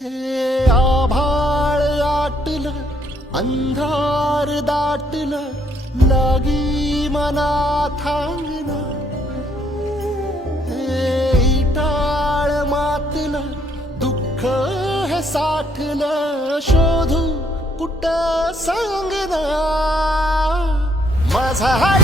हे आभाळ आटलं अंधार दाटल लागी मना थांगण हे टाळ मातल दुःख हे साठल शोधू कुठ सांगना माझा हा